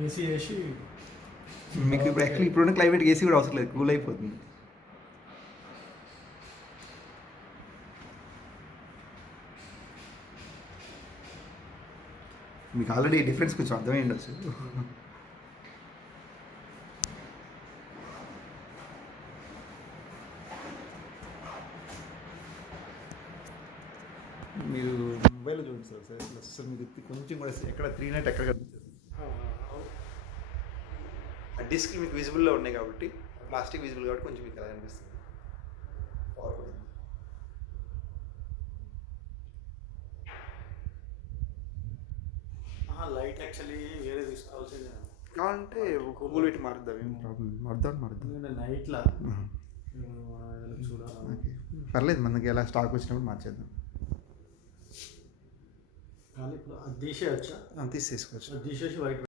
AC వేసి మీకు ఇప్పుడు యాక్చువల్లీ ఇప్పుడున్న క్లైమేట్ ఏసీ కూడా అవసరం లేదు, కూల్ అయిపోతుంది. మీకు ఆల్రెడీ డిఫరెన్స్ కొంచెం అర్థమై ఉండొచ్చు. మీరు మొబైల్లో చూడండి సార్, అసలు మీకు కొంచెం కూడా ఎక్కడ 3 ఎక్కడ కనిపిస్తుంది. ఆ డిస్క్ మీకు విజిబుల్లో ఉన్నాయి కాబట్టి, ప్లాస్టిక్ విజిబుల్ కాబట్టి కొంచెం మీకు అలా అనిపిస్తుంది. లైట్ యాక్చువల్లీ వేరే తీసుకోవాల్సిందే కావాలంటే కూల్ పెట్టి మారుద్దాం, ఏం ప్రాబ్లం. మారుద్దాం నైట్లో చూడాలి. పర్లేదు, మనకి ఎలా స్టాక్ వచ్చినప్పుడు మార్చేద్దాం. కానీ ఇప్పుడు అది తీసేయచ్చా? తీసేసుకోవచ్చు. తీసేసి వైట్